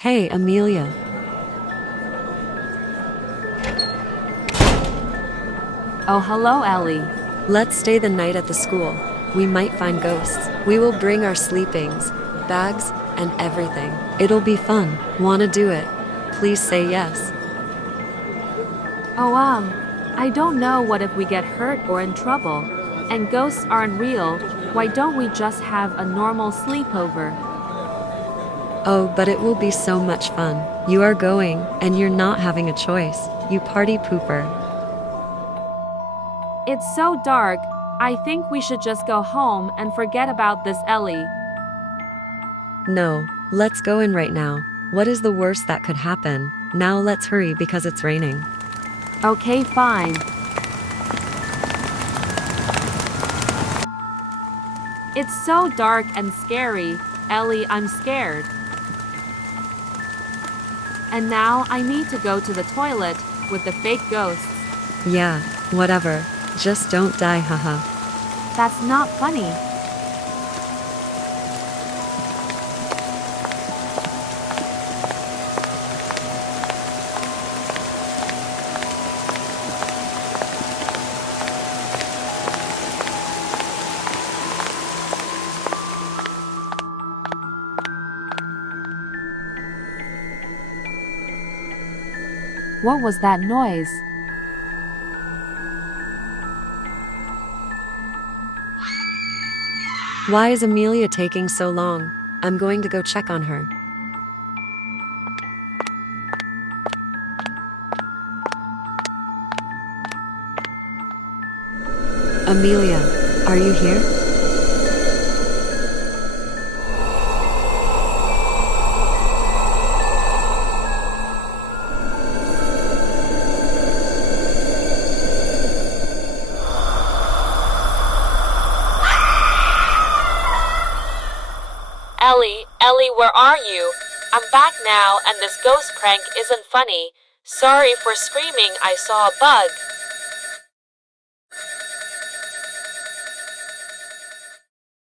Hey, Amelia. Oh, hello, Ellie. Let's stay the night at the school. We might find ghosts. We will bring our sleepings, bags, and everything. It'll be fun. Wanna do it? Please say yes. Oh, I don't know what if we get hurt or in trouble. And ghosts aren't real, why don't we just have a normal sleepover? Oh, but it will be so much fun. You are going, and you're not having a choice. You party pooper. It's so dark, I think we should just go home and forget about this, Ellie. No, let's go in right now. What is the worst that could happen? Now let's hurry because it's raining. Okay, fine. It's so dark and scary, Ellie, I'm scared. And now I need to go to the toilet with the fake ghosts. Yeah, whatever. Just don't die, haha. That's not funny. What was that noise? Why is Amelia taking so long? I'm going to go check on her. Amelia, are you here? Ellie, where are you? I'm back now and this ghost prank isn't funny. Sorry for screaming, I saw a bug.